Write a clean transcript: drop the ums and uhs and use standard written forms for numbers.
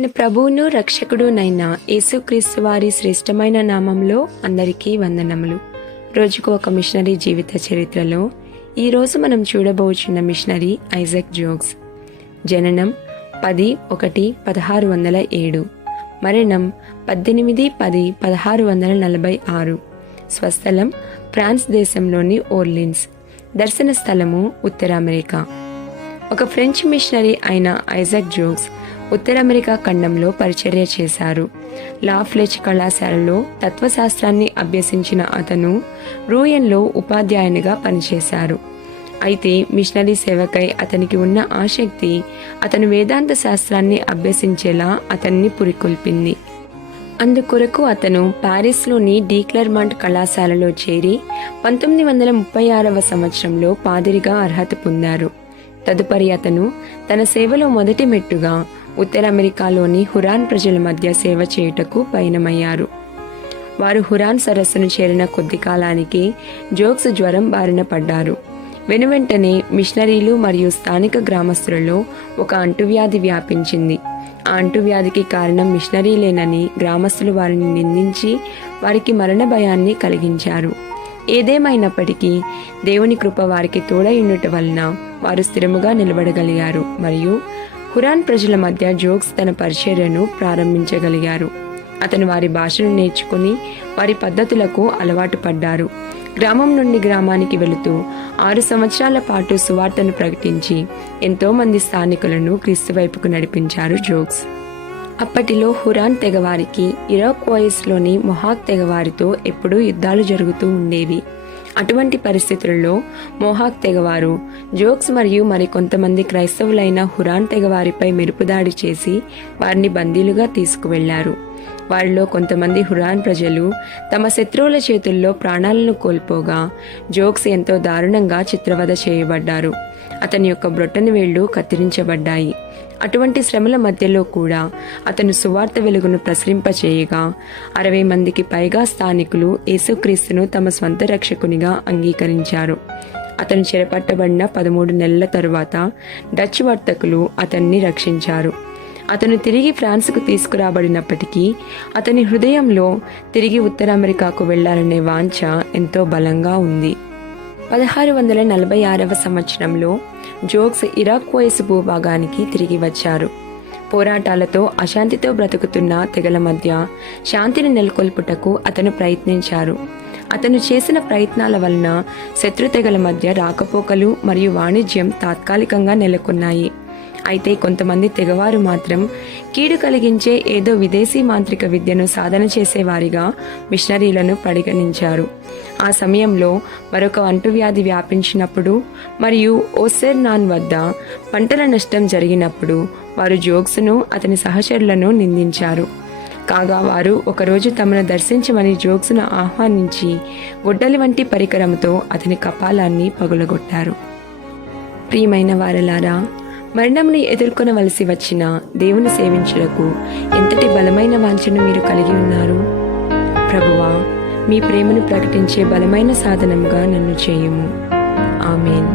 మన ప్రభువును రక్షకుడునైన యేసుక్రీస్తు వారి శ్రేష్టమైన నామంలో అందరికీ వందనములు. రోజుకు ఒక మిషనరీ జీవిత చరిత్రలో ఈరోజు మనం చూడబోచున్న మిషనరీ ఐజాక్ జోగ్స్. జననం 10/1/1607, మరణం 18/10/1646, స్వస్థలం ఫ్రాన్స్ దేశంలోని ఓర్లిన్స్, దర్శన స్థలము ఉత్తర అమెరికా. ఒక ఫ్రెంచ్ మిషనరీ అయిన ఐజాక్ జోగ్స్ ఉత్తర అమెరికా ఖండంలో పరిచర్య చేశారు. లా ఫ్లెచ్ కళాశాలలో తత్వశాస్త్రాన్ని అభ్యసించిన అతను రూయన్లో ఉపాధ్యాయునిగా పనిచేశారు. అయితే మిషనరీ సేవకై అతనికి ఉన్న ఆసక్తి అతను వేదాంత శాస్త్రాన్ని అభ్యసించేలా అతన్ని పురికొల్పింది. అందుకొరకు అతను ప్యారిస్లోని డీక్లర్మాంట్ కళాశాలలో చేరి 1936వ సంవత్సరంలో పాదిరిగా అర్హత పొందారు. తదుపరి అతను తన సేవలో మొదటి మెట్టుగా ఉత్తర అమెరికాలోని హురాన్ ప్రజల మధ్య సేవ చేయుటకు పయనమయ్యారు. వారు హురాన్ సరస్సును చేరిన కొద్ది కాలానికి జోగ్స్ జ్వరం బారిన పడ్డారు. వెనువెంటనే మిషనరీలు మరియు స్థానిక గ్రామస్తులలో ఒక అంటువ్యాధి వ్యాపించింది. ఆ అంటువ్యాధికి కారణం మిషనరీలేనని గ్రామస్తులు వారిని నిందించి వారికి మరణ భయాన్ని కలిగించారు. ఏదేమైనప్పటికీ దేవుని కృప వారికి తోడయుండుట వలన వారు స్థిరముగా నిలబడగలిగారు మరియు హురాన్ ప్రజల మధ్య జోగ్స్ తన పరిచర్యను ప్రారంభించగలిగారు. అతను వారి భాషను నేర్చుకుని వారి పద్ధతులకు అలవాటు పడ్డారు. గ్రామం నుండి గ్రామానికి వెళుతూ 6 సంవత్సరాల పాటు సువార్తను ప్రకటించి ఎంతో మంది స్థానికులను క్రీస్తు వైపుకు నడిపించారు జోగ్స్. అప్పటిలో హురాన్ తెగవారికి ఇరాక్వాయిస్లోని మొహాక్ తెగవారితో ఎప్పుడూ యుద్ధాలు జరుగుతూ ఉండేవి. అటువంటి పరిస్థితుల్లో మొహాక్ తెగవారు జోగ్స్ మరియు మరికొంతమంది క్రైస్తవులైన హురాన్ తెగవారిపై మెరుపుదాడి చేసి వారిని బందీలుగా తీసుకువెళ్లారు. వారిలో కొంతమంది హురాన్ ప్రజలు తమ శత్రువుల చేతుల్లో ప్రాణాలను కోల్పోగా జోగ్స్ ఎంతో దారుణంగా చిత్రవధ చేయబడ్డారు. అతని యొక్క బ్రొట్టని వేళ్లు కత్తిరించబడ్డాయి. అటువంటి శ్రమల మధ్యలో కూడా అతను సువార్త వెలుగును ప్రసరింపచేయగా 60 మందికి పైగా స్థానికులు యేసుక్రీస్తును తమ స్వంత రక్షకునిగా అంగీకరించారు. అతను చెరపట్టబడిన 13 నెలల తరువాత డచ్ వర్తకులు అతన్ని రక్షించారు. అతను తిరిగి ఫ్రాన్స్కు తీసుకురాబడినప్పటికీ అతని హృదయంలో తిరిగి ఉత్తర అమెరికాకు వెళ్లాలనే వాంఛ ఎంతో బలంగా ఉంది. 1646వ సంవత్సరంలో జోగ్స్ ఇరాక్వాయిస్ భూభాగానికి తిరిగి వచ్చారు. పోరాటాలతో అశాంతితో బ్రతుకుతున్న తెగల మధ్య శాంతిని నెలకొల్పుటకు అతను ప్రయత్నించారు. అతను చేసిన ప్రయత్నాల వలన శత్రు తెగల మధ్య రాకపోకలు మరియు వాణిజ్యం తాత్కాలికంగా నెలకొన్నాయి. అయితే కొంతమంది తెగవారు మాత్రం కీడు కలిగించే ఏదో విదేశీ మాంత్రిక విద్యను సాధన చేసేవారిగా మిషనరీలను పరిగణించారు. ఆ సమయంలో మరొక అంటువ్యాధి వ్యాపించినప్పుడు మరియు ఓసెర్నాన్ వద్ద పంటల నష్టం జరిగినప్పుడు వారు జోగ్స్ను అతని సహచరులను నిందించారు. కాగా వారు ఒకరోజు తమను దర్శించమని జోగ్స్ను ఆహ్వానించి గొడ్డలి వంటి పరికరంతో అతని కపాలాన్ని పగులగొట్టారు. ప్రియమైన వారలారా, మరణంను ఎదుర్కొనవలసి వచ్చిన దేవుని సేవించుటకు ఎంతటి బలమైన వాంఛను మీరు కలిగి ఉన్నారు? ప్రభువా, మీ ప్రేమను ప్రకటించే బలమైన సాధనంగా నన్ను చేయుము. ఆమేన్.